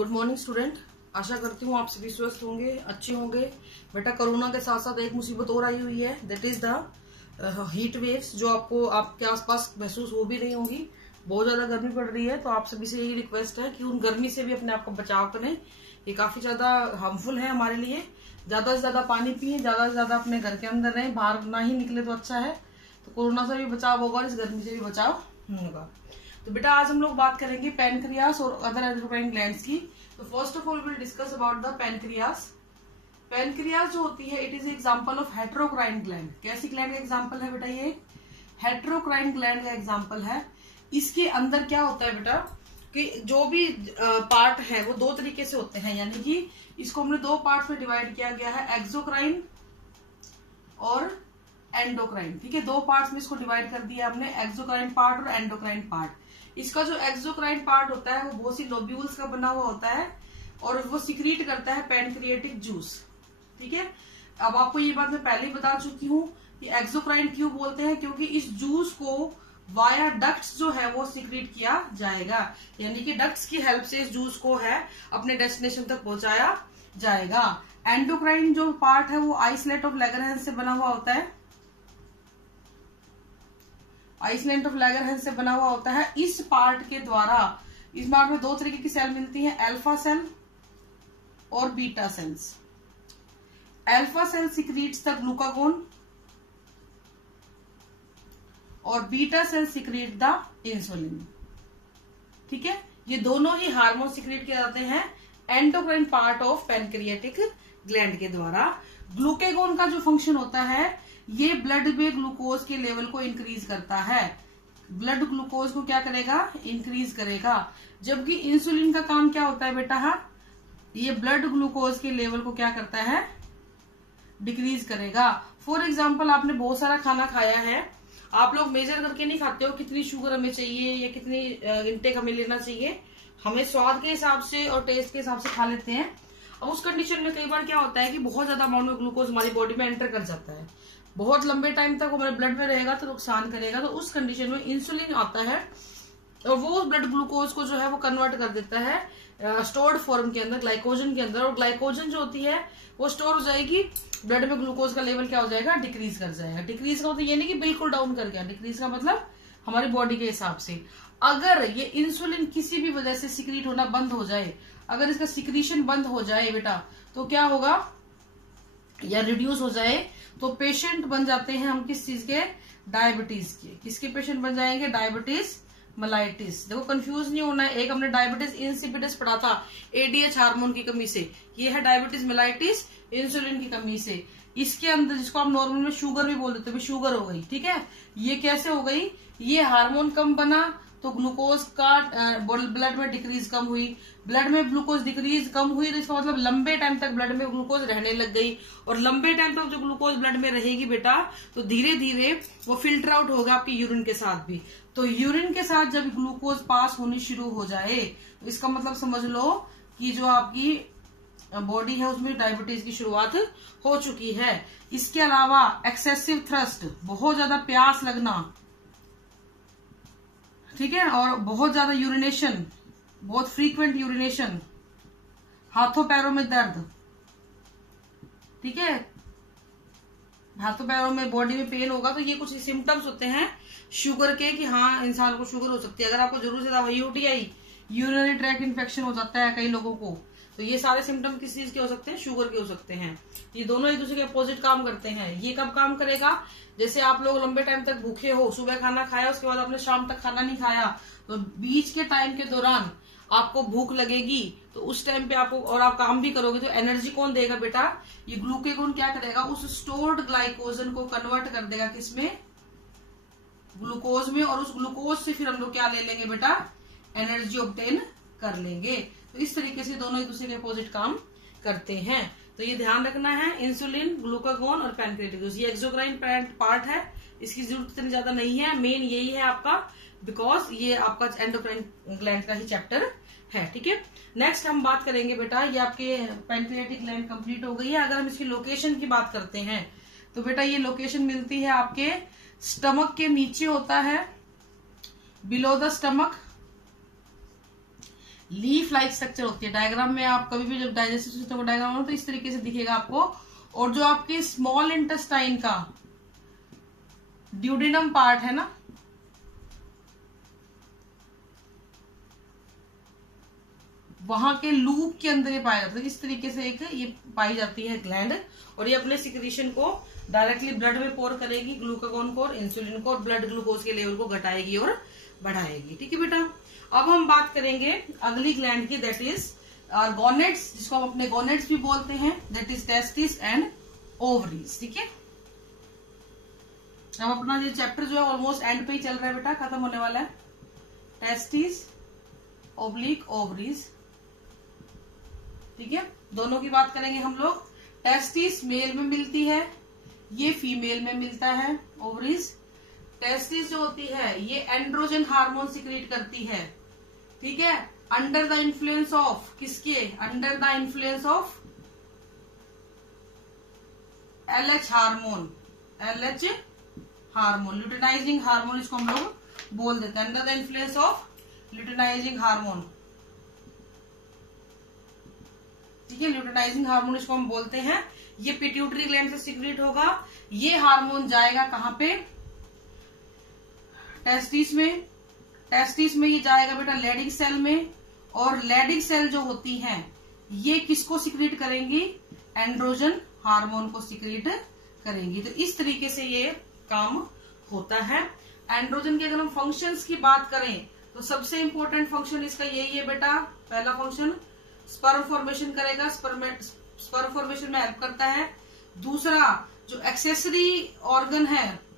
Good morning student. आशा करती हूँ आप सभी स्वस्थ होंगे, अच्छे होंगे। बेटा कोरोना के साथ साथ एक मुसीबत और आई हुई है, that is the heat waves, जो आपको आपके आसपास महसूस हो भी रही होंगी। बहुत ज्यादा गर्मी पड़ रही है, तो आप सभी से यही रिक्वेस्ट है कि उन गर्मी से भी अपने आप को बचाव करें। ये काफी ज्यादा हार्मफुल है हमारे लिए। ज्यादा से ज्यादा पानी पिए, ज्यादा से ज्यादा अपने घर के अंदर रहें, बाहर ना ही निकले तो अच्छा है। तो कोरोना से भी बचाव होगा और इस गर्मी से भी बचाव होगा। तो बेटा आज हम लोग बात करेंगे पैनक्रियास और अदर एंडोक्राइन ग्लैंड्स की। तो first of all will discuss about the pancreas. Pancreas जो होती है, it is example of heterocrine gland. कैसी ग्लैंड का एग्जांपल है बेटा? ये हेटेरोक्राइन ग्लैंड का एग्जांपल है। इसके अंदर क्या होता है बेटा कि जो भी पार्ट है वो दो तरीके से होते हैं, यानी कि इसको हमने दो पार्ट में डिवाइड किया गया है, एक्सोक्राइन और एंडोक्राइन। ठीक है, दो पार्ट्स में इसको डिवाइड कर दिया हमने, एक्सोक्राइन पार्ट और एंडोक्राइन पार्ट। इसका जो एक्सोक्राइन पार्ट होता है वो बहुत सी लोब्यूल्स का बना हुआ होता है और वो सिक्रीट करता है पैनक्रिएटिक जूस। ठीक है, अब आपको ये बात मैं पहले ही बता चुकी हूँ कि एक्सोक्राइन क्यों बोलते हैं, क्योंकि इस जूस को वाया डक्ट्स जो है वो सिक्रीट किया जाएगा, यानी कि डक्ट्स की हेल्प से इस जूस को है अपने डेस्टिनेशन तक पहुंचाया जाएगा। एंडोक्राइन जो पार्ट है वो आइसोलेट ऑफ लैगरहैंस से बना हुआ होता है, आइसोलेट ऑफ लैगरहैंस से बना हुआ होता है। इस पार्ट के द्वारा, इस पार्ट में दो तरीके की सेल मिलती हैं, अल्फा सेल और beta cells. Alpha cell secretes the glucagon और beta cell secrete the insulin. ठीक है, ये दोनों ही हार्मोन सिक्रीट किए जाते हैं endocrine part of pancreatic gland के द्वारा। ग्लूकागोन का जो फंक्शन होता है, ये ब्लड में ग्लूकोज के लेवल को इंक्रीज करता है। ब्लड ग्लूकोज को क्या करेगा? इंक्रीज करेगा। जबकि इंसुलिन का काम क्या होता है बेटा? ये ब्लड ग्लूकोज के लेवल को क्या करता है? डिक्रीज करेगा। फॉर एग्जाम्पल, आपने बहुत सारा खाना खाया है, आप लोग मेजर करके नहीं खाते हो कितनी शुगर हमें चाहिए या कितनी इंटेक हमें लेना चाहिए। हमें स्वाद के हिसाब से और टेस्ट के हिसाब से खा लेते हैं। और उस कंडीशन में कई बार क्या होता है कि बहुत ज्यादा अमाउंट में ग्लूकोज हमारी बॉडी में एंटर कर जाता है, बहुत लंबे टाइम तक हमारे ब्लड में रहेगा तो नुकसान करेगा। तो उस कंडीशन में इंसुलिन आता है और वो ब्लड ग्लूकोज को जो है वो कन्वर्ट कर देता है स्टोर्ड फॉर्म के अंदर, ग्लाइकोजन के अंदर। और ग्लाइकोजन जो होती है वो स्टोर हो जाएगी, ब्लड में ग्लूकोज का लेवल क्या हो जाएगा? डिक्रीज कर जाएगा। डिक्रीज का मतलब ये नहीं कि बिल्कुल डाउन कर गया, डिक्रीज का मतलब हमारी बॉडी के हिसाब से। अगर ये इंसुलिन किसी भी वजह से सिक्रीट होना बंद हो जाए, अगर इसका सिक्रीशन बंद हो जाए बेटा, तो क्या होगा या रिड्यूस हो जाए, तो पेशेंट बन जाते हैं हम किस चीज के? डायबिटीज के। किसके पेशेंट बन जाएंगे? Diabetes mellitus. देखो कंफ्यूज नहीं होना है, एक हमने डायबिटीज इंसिपिडस पढ़ा था एडीएच हार्मोन की कमी से, ये है डायबिटीज मेलाइटिस इंसुलिन की कमी से। इसके अंदर जिसको आप नॉर्मल में शुगर भी बोल देते हैं, शुगर हो गई। ठीक है, ये कैसे हो गई? ये हार्मोन कम बना तो ग्लूकोज का ब्लड में डिक्रीज कम हुई, ब्लड में ग्लूकोज डिक्रीज कम हुई, तो इसका मतलब लंबे टाइम तक ब्लड में ग्लूकोज रहने लग गई। और लंबे टाइम तक जो ग्लूकोज ब्लड में रहेगी बेटा, तो धीरे धीरे वो फिल्टर आउट होगा आपकी यूरिन के साथ भी। तो यूरिन के साथ जब ग्लूकोज पास होनी शुरू हो जाए, तो इसका मतलब समझ लो कि जो आपकी बॉडी है उसमें डायबिटीज की शुरुआत हो चुकी है। इसके अलावा एक्सेसिव थ्रस्ट, बहुत ज्यादा प्यास लगना, ठीक है, और बहुत ज्यादा यूरिनेशन, बहुत फ्रीक्वेंट यूरिनेशन, हाथों पैरों में दर्द, ठीक है, हाथों पैरों में बॉडी में पेन होगा, तो ये कुछ सिम्टम्स होते हैं शुगर के कि हाँ इंसान को शुगर हो सकती है। अगर आपको जरूर से ज्यादा यूटीआई, यूरिनरी ट्रैक्ट इन्फेक्शन हो जाता है कई लोगों को, तो ये सारे सिम्टम किस चीज के हो सकते हैं? शुगर के हो सकते हैं। ये दोनों एक दूसरे के अपोजिट काम करते हैं। ये कब काम करेगा? जैसे आप लोग लंबे टाइम तक भूखे हो, सुबह खाना खाया, उसके बाद आपने शाम तक खाना नहीं खाया, तो बीच के टाइम के दौरान आपको भूख लगेगी, तो उस टाइम पे आपको, और आप काम भी करोगे, तो एनर्जी कौन देगा बेटा? ये ग्लूकागोन क्या करेगा? उस स्टोर्ड ग्लाइकोजन को कन्वर्ट कर देगा किसमें? ग्लूकोज में। और उस ग्लूकोज से फिर हम लोग क्या ले लेंगे बेटा? एनर्जी ऑब्टेन कर लेंगे। तो इस तरीके से दोनों एक दूसरे के अपोजिट काम करते हैं। तो ये ध्यान रखना है, इंसुलिन, ग्लूकागोन और पैनक्रियाटिक जूस, ये एक्सोक्राइन पार्ट है, इसकी जरूरत इतनी ज्यादा नहीं है। मेन यही है आपका, बिकॉज ये आपका एंडोक्राइन ग्लैंड का ही चैप्टर है। ठीक है, नेक्स्ट हम बात करेंगे बेटा, ये आपके पैनक्रियाटिक ग्लैंड कंप्लीट हो गई है। अगर हम इसकी लोकेशन की बात करते हैं, तो बेटा ये लोकेशन मिलती है आपके स्टमक के नीचे होता है, below the stomach. Leaf like structure होती है। डायग्राम में आप कभी भी जब डाइजेस्टिव सिस्टम का डायग्राम हो तो इस तरीके से दिखेगा आपको। और जो आपके स्मॉल इंटेस्टाइन का ड्यूडेनम पार्ट है ना, वहां के लूप के अंदर ये पाया जाता है। इस तरीके से एक ये पाई जाती है ग्लैंड, और ये अपने सिक्रीशन को डायरेक्टली ब्लड में पोर करेगी, ग्लूकागॉन को और इंसुलिन को, और ब्लड ग्लूकोज के लेवल को घटाएगी और बढ़ाएगी। ठीक है बेटा। अब हम बात करेंगे अगली ग्लैंड की, दैट इज गोनेट्स, जिसको हम अपने गोनेट्स भी बोलते हैं, that is testis and ovaries. ठीक है। अब अपना ये चैप्टर जो है ऑलमोस्ट एंड पे ही चल रहा है बेटा, खत्म होने वाला है। Testis oblique ovaries. ठीक है। दोनों की बात करेंगे हम लोग। टेस्टिस मेल में मिलती है, ये फीमेल में मिलता है ओवरीज। टेस्टिस जो होती है ये एंड्रोजन हार्मोन सिक्रीट करती है। ठीक है। अंडर द इन्फ्लुएंस ऑफ किसके? Under the influence of LH hormone, LH hormone, luteinising hormone इसको हम लोग बोल देते हैं, under the influence of luteinising hormone. ठीक है। ल्यूटेनाइजिंग हार्मोन इसको हम बोलते हैं। ये पिट्यूटरी ग्लैंड से सिक्रीट होगा। ये हार्मोन जाएगा कहां पे? टेस्टिस में। टेस्टिस में ये जाएगा बेटा लेडिंग सेल में, और लेडिंग सेल जो होती हैं ये किसको सिक्रीट करेंगी? एंड्रोजन हार्मोन को सिक्रीट करेंगी। तो इस तरीके से ये काम होता है। एंड्रोजन के अगर हम फंक्शंस की बात करें तो सबसे इंपॉर्टेंट फंक्शन इसका यही है बेटा। पहला फंक्शन स्पर्म फॉर्मेशन करेगा, स्पर्म फॉर्मेशन में हेल्प करता है। दूसरा जो एक्सेसरी ऑर्गन है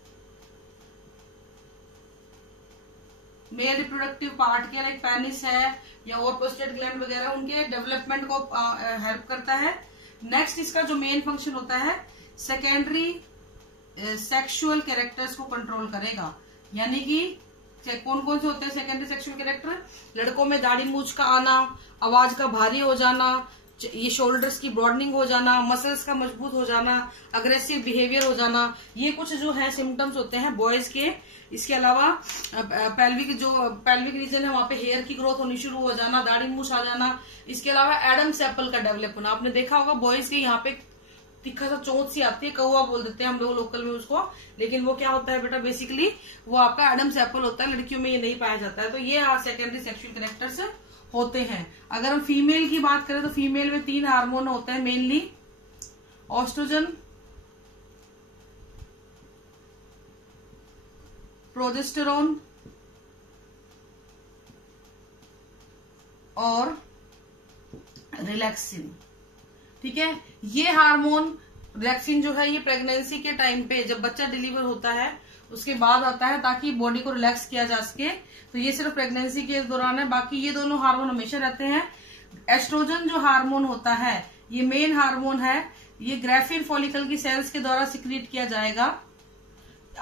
मेल रिप्रोडक्टिव पार्ट के, लाइक पेनिस है या और प्रोस्टेट ग्लैंड वगैरह, उनके डेवलपमेंट को हेल्प करता है। नेक्स्ट इसका जो मेन फंक्शन होता है सेकेंडरी सेक्सुअल कैरेक्टर्स को कंट्रोल करेगा। यानी कि कौन कौन से होते हैं सेकेंडरी सेक्सुअल कैरेक्टर? लड़कों में दाढ़ी मूंछ का आना, आवाज का भारी हो जाना, ये शोल्डर्स की ब्रॉडनिंग हो जाना, मसल्स का मजबूत हो जाना, अग्रेसिव बिहेवियर हो जाना, ये कुछ जो है सिम्टम्स होते हैं बॉयज के। इसके अलावा पेल्विक रीजन है वहां पे हेयर की ग्रोथ होनी शुरू हो जाना, दाढ़ी मूंछ आ जाना। इसके अलावा एडम्स एप्पल का डेवलप होना। आपने देखा होगा बॉयज के यहाँ पे तिखा सा चोंच सी आती है, कौवा बोल देते हैं हम लोग लोकल में उसको, लेकिन वो क्या होता है बेटा? बेसिकली वो आपका एडम्स एप्पल होता है। लड़कियों में ये नहीं पाया जाता है। तो ये सेकेंडरी सेक्सुअल कैरेक्टर्स होते हैं। अगर हम फीमेल की बात करें तो फीमेल में 3 हार्मोन होते हैं मेनली, ऑस्ट्रोजन, प्रोजेस्टेरोन और रिलैक्सिन। ठीक है। ये हार्मोन रिलैक्सिन जो है ये प्रेगनेंसी के टाइम पे जब बच्चा डिलीवर होता है उसके बाद आता है, ताकि बॉडी को रिलैक्स किया जा सके। तो ये सिर्फ प्रेगनेंसी के दौरान है, बाकी ये दोनों हार्मोन हमेशा रहते हैं। एस्ट्रोजन जो हार्मोन होता है ये मेन हार्मोन है। ये ग्राफिन फॉलिकल की सेल्स के द्वारा सिक्रीट किया जाएगा।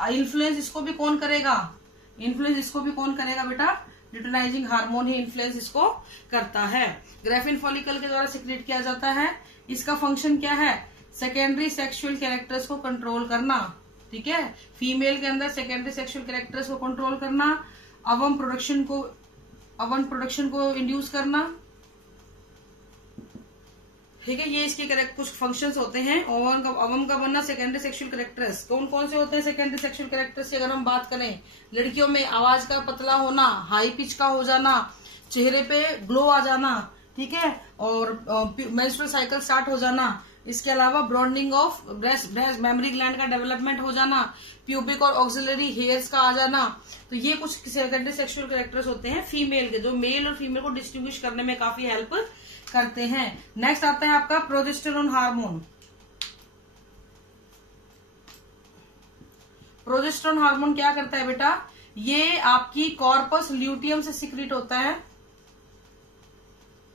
इन्फ्लुएंस इसको भी कौन करेगा? इन्फ्लुएंस इसको भी कौन करेगा बेटा? ल्यूटेनाइजिंग हार्मोन ही इन्फ्लुएंस इसको करता है। ग्राफिन फॉलिकल के द्वारा सिक्रीट किया जाता है। इसका फंक्शन क्या है? सेकेंडरी सेक्सुअल कैरेक्टर्स को कंट्रोल करना। ठीक है। फीमेल के अंदर सेकेंडरी सेक्सुअल कैरेक्टर्स को कंट्रोल करना, अवम प्रोडक्शन को इंड्यूस करना। ठीक है। ये इसके कुछ फंक्शंस होते हैं। अवम का बनना, सेकेंडरी सेक्सुअल कैरेक्टर्स कौन कौन से होते हैं? सेकेंडरी सेक्सुअल कैरेक्टर्स की अगर हम बात करें, लड़कियों में आवाज का पतला होना, हाई पिच का हो जाना, चेहरे पे ग्लो आ जाना। ठीक है। और मेंस्ट्रुअल साइकिल स्टार्ट हो जाना। इसके अलावा broadening of breast memory gland का डेवलपमेंट हो जाना, प्यूबिक और ऑक्सिलरी हेयर्स का आ जाना। तो ये कुछ सेकेंडरी सेक्सुअल कैरेक्टर्स होते हैं फीमेल के, जो मेल और फीमेल को डिस्टिंग्विश करने में काफी हेल्प करते हैं। नेक्स्ट आता है आपका प्रोजेस्टेरोन हार्मोन। प्रोजेस्टेरोन हार्मोन क्या करता है बेटा? ये आपकी कॉर्पस ल्यूटियम से सिक्रीट होता है।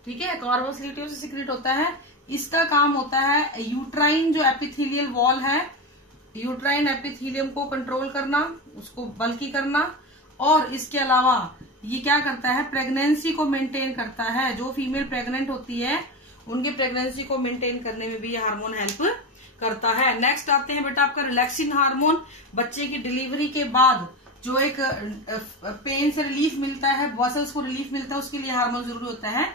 ठीक है। कॉर्पस ल्यूटियम से सिक्रीट होता है। इसका काम होता है यूट्राइन जो एपिथेलियल वॉल है, यूट्राइन एपिथेलियम को कंट्रोल करना, उसको बल्की करना। और इसके अलावा ये क्या करता है? प्रेगनेंसी को मेंटेन करता है। जो फीमेल प्रेग्नेंट होती है उनके प्रेगनेंसी को मेंटेन करने में भी ये हार्मोन हेल्प करता है। नेक्स्ट आते हैं बेटा आपका रिलैक्सिन हार्मोन। बच्चे की डिलीवरी के बाद जो एक पेन से रिलीफ मिलता है, मसल्स को रिलीफ मिलता है, उसके लिए हार्मोन जरूरी होता है,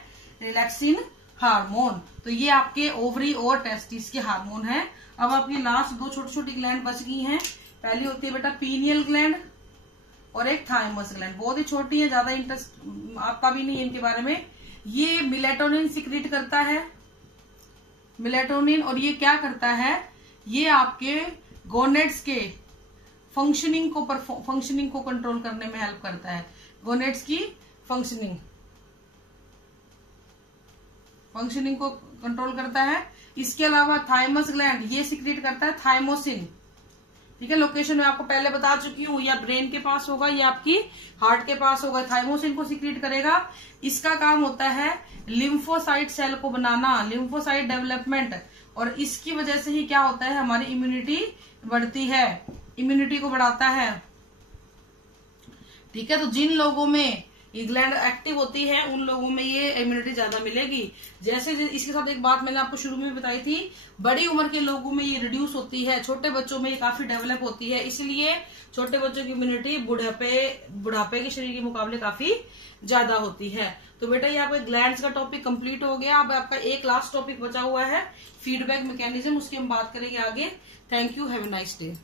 रिलैक्सिन हार्मोन। तो ये आपके ओवरी और टेस्टिस के हार्मोन है। अब आपकी लास्ट दो छोटी छोटी ग्लैंड बच गई हैं। पहली होती है बेटा पीनियल ग्लैंड और एक थाइमस ग्लैंड। बहुत ही छोटी है, ज्यादा इंटरेस्ट आपका भी नहीं है इनके बारे में। ये मेलेटोनिन सिक्रीट करता है, मेलेटोनिन, और ये क्या करता है, ये आपके गोनेड्स के फंक्शनिंग को कंट्रोल करने में हेल्प करता है। गोनेड्स की फंक्शनिंग को कंट्रोल करता है। इसके अलावा थाइमस ग्लैंड ये सिक्रीट करता है थाइमोसिन। ठीक है, लोकेशन में आपको पहले बता चुकी हूँ, या ब्रेन के पास होगा या आपकी हार्ट के पास होगा। थाइमोसिन को सिक्रीट करेगा। इसका काम होता है लिम्फोसाइट सेल को बनाना, लिम्फोसाइट डेवलपमेंट, और इसकी वजह से ही क्या होता है, हमारी इम्यूनिटी बढ़ती है, इम्यूनिटी को बढ़ाता है। ठीक है, तो जिन लोगों में ये ग्लैंड एक्टिव होती है उन लोगों में ये इम्यूनिटी ज्यादा मिलेगी। जैसे इसके साथ एक बात मैंने आपको शुरू में बताई थी, बड़ी उम्र के लोगों में ये रिड्यूस होती है, छोटे बच्चों में ये काफी डेवलप होती है। इसलिए छोटे बच्चों की इम्यूनिटी बुढ़ापे के शरीर के मुकाबले काफी ज्यादा होती है। तो बेटा ये आपका ग्लैंड्स का टॉपिक कंप्लीट हो गया। अब आपका एक लास्ट टॉपिक बचा हुआ है, फीडबैक मैकेनिज्म, उसकी हम बात करेंगे आगे। Thank you, have a nice day.